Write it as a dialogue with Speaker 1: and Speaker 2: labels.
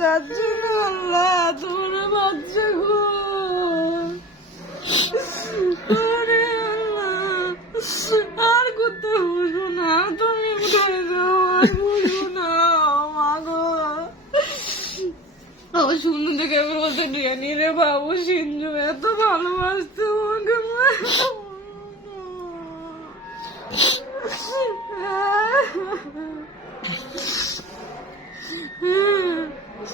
Speaker 1: যাচ্ছে না আল্লাহ তোমরা বাচ্চা গো আর করতে বসবো না তুমি উঠে যাও আর বসবো না মা গো আমার সুন্দর দেখে বলতে ডিয়ানি রে বাবু সিন্ধু এত ভালোবাসতো আমাকে